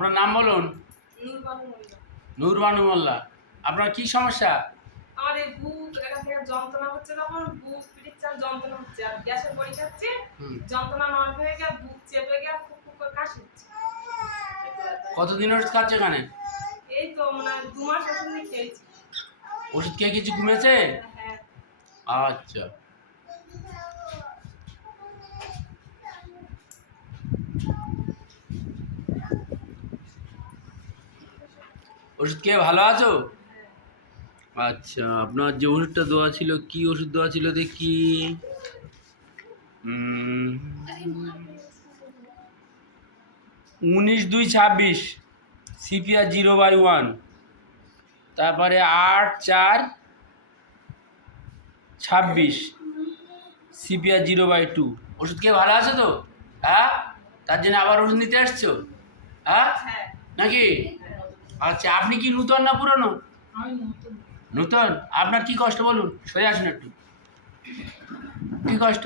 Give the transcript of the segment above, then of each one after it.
আপনার নাম বলুন। নূরবানু মোল্লা। আপনার কি সমস্যা? আমার এই বুক এখান থেকে যন্ত্রণা হচ্ছে, তখন বুক পিঠের যন্ত্রণা হচ্ছে, আর গ্যাসের বড়ি খাচ্ছি, যন্ত্রণা নর্মাল হয়ে গিয়ে বুক চেপে গিয়ে খুব খুব করে কাশি হচ্ছে। কতদিন ওষুধ খাচ্ছে এখানে? এই তো মানে 2 মাস ওষুধ নিয়ে খেয়েছি। ওষুধ খেয়ে কিছু কমেছে? হ্যাঁ। আচ্ছা, ওষুধ খেয়ে ভালো আছো? আচ্ছা, আপনার যে ওষুধটা দেওয়া ছিল, কি ওষুধ দেওয়া ছিল দেখি? 19-2-26 সিপিআর 0/1, তারপরে 8-4-26 সিপিআর 0/2। ওষুধ খেয়ে ভালো আছে তো? হ্যাঁ, তার জন্য আবার ওষুধ নিতে আসছো? হ্যাঁ নাকি? আচ্ছা, আপনি কি নূতন না পুরনো? নূতন। আপনার কি কষ্ট বলুন, সরে আসুন একটু। কি কষ্ট?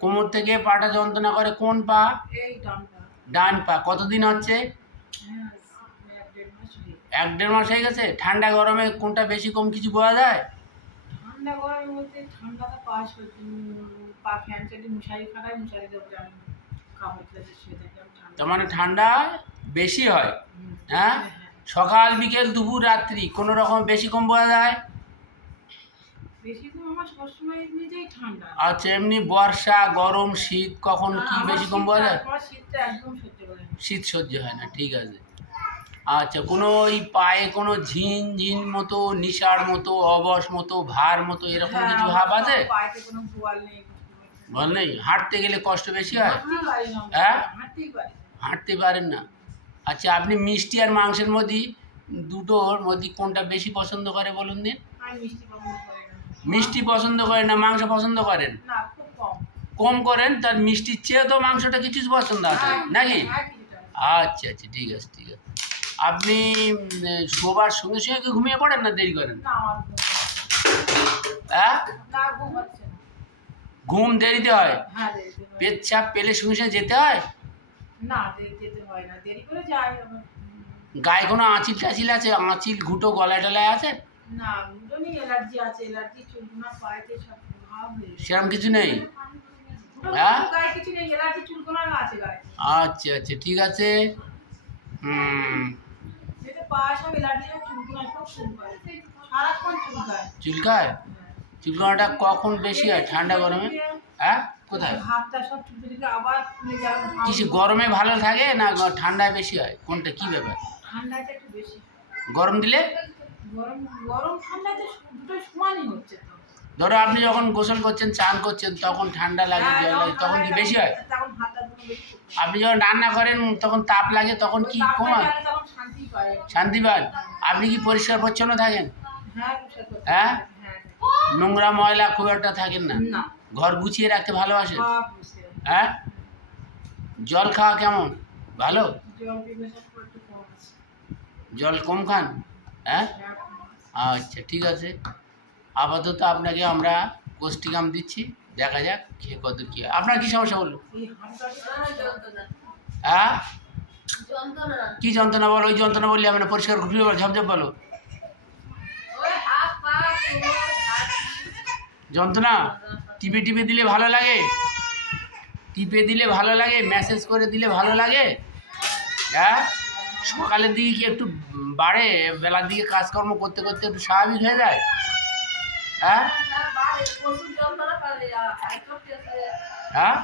কোমর থেকে পাটা যন্ত্রণা করে। কোন পা? ডান পা। কতদিন হচ্ছে? 1-1.5 মাস হয়ে গেছে। ঠান্ডা গরমে কোনটা বেশি কম কিছু বোঝা যায়? ঠান্ডা গরমের মধ্যে ঠান্ডাটা পাস হচ্ছে, পা ফ্যান চালিয়ে মশারি খাটায়, মশারির উপরে আমি কাপড় তুলে শুয়ে থাকি। তার মানে ঠান্ডা বেশি হয়। হ্যাঁ, সকাল বিকেল দুপুর রাত্রি কোনো রকম বেশি কম বোঝা যায়? বেশি কম আমার সবসময় এমনিতেই ঠান্ডা। আচ্ছা, এমনি বর্ষা গরম শীত কখন কি বেশি কম বোঝা যায়? শীতটা একদম সহ্য করে না। শীত সহ্য হয় না, ঠিক আছে। আচ্ছা, কোনো ওই পায়ে কোনো ঝিনঝিন মতো, নিশার মতো, অবশ মতো, ভার মতো এরকম কিছু ভাব আছে? পায়ে কোনো বোয়াল নেই, বল নেই? হাঁটতে গেলে কষ্ট বেশি হয়? হ্যাঁ, হাঁটতে পারেন না। আচ্ছা, আপনি মিষ্টি আর মাংসের মধ্যে দুটোর মধ্যে কোনটা বেশি পছন্দ করে বলুন দিন? মিষ্টি পছন্দ করেন না মাংস পছন্দ করেন? কম করেন, তার মিষ্টির চেয়ে তো মাংসটা কিছু পছন্দ আছে নাকি? আচ্ছা আচ্ছা, ঠিক আছে ঠিক আছে। আপনি শোবার সঙ্গে সঙ্গে ঘুমিয়ে পড়েন না দেরি করেন? হ্যাঁ, ঘুম দেরিতে হয়? পেচ্ছাপ পেলে সঙ্গে সঙ্গে যেতে হয়? গায়ে কোনো আঁচিল টাচিল আছে? আঁচিল ঘুটো গলায় টলায় আছে? সেরকম কিছু নেই? হ্যাঁ, আচ্ছা আচ্ছা, ঠিক আছে। চুলকায়? চুলকানোটা কখন বেশি হয়, ঠান্ডা গরমে? হ্যাঁ, কোথায়? কিছু গরমে ভালো থাকে না ঠান্ডায় বেশি হয়? কোনটা, কি ব্যাপার? গরম দিলে? ধরো আপনি যখন গোসল করছেন, চান করছেন, তখন ঠান্ডা লাগে, জল লাগে, তখন কি বেশি হয়? আপনি যখন রান্না করেন তখন তাপ লাগে, তখন কি কমায়? শান্তি পান? আপনি কি পরিষ্কার পরিচ্ছন্ন থাকেন? হ্যাঁ, নোংরা ময়লা খুব একটা থাকেন না? ঘর গুছিয়ে রাখতে ভালোবাসেন? হ্যাঁ, জল খাওয়া কেমন? ভালো? জল কম খান? হ্যাঁ, আচ্ছা, ঠিক আছে। আপাতত আপনাকে আমরা কোষ্টিকাম দিচ্ছি, দেখা যাক খেয়ে কত কি হয়। আপনার কি সমস্যা বলুন? হ্যাঁ, কি যন্ত্রণা বলো? ওই যন্ত্রণা বললে আমরা পরিষ্কার ঘুরিয়ে বলো, ঝপঝপ বলো। যন্ত্রণা টিপে টিপে দিলে ভালো লাগে? টিপে দিলে ভালো লাগে? ম্যাসেজ করে দিলে ভালো লাগে? হ্যাঁ, সকালের দিকে কি একটু বাড়ে? বেলার দিকে কাজকর্ম করতে করতে একটু স্বাভাবিক হয়ে যায়? হ্যাঁ হ্যাঁ,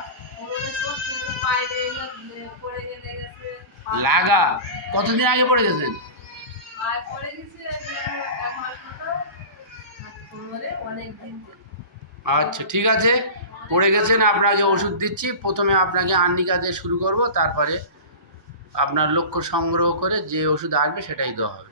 লাগা কতদিন আগে পড়ে গেছেন? আচ্ছা, ঠিক আছে, পড়ে গেছেন, আপনাকে ওষুধ দিচ্ছি। প্রথমে আপনাকে আর্নিকা দিয়ে শুরু করব, তারপরে আপনার লক্ষ্য সংগ্রহ করে যে ওষুধ আসবে সেটাই দেওয়া হবে।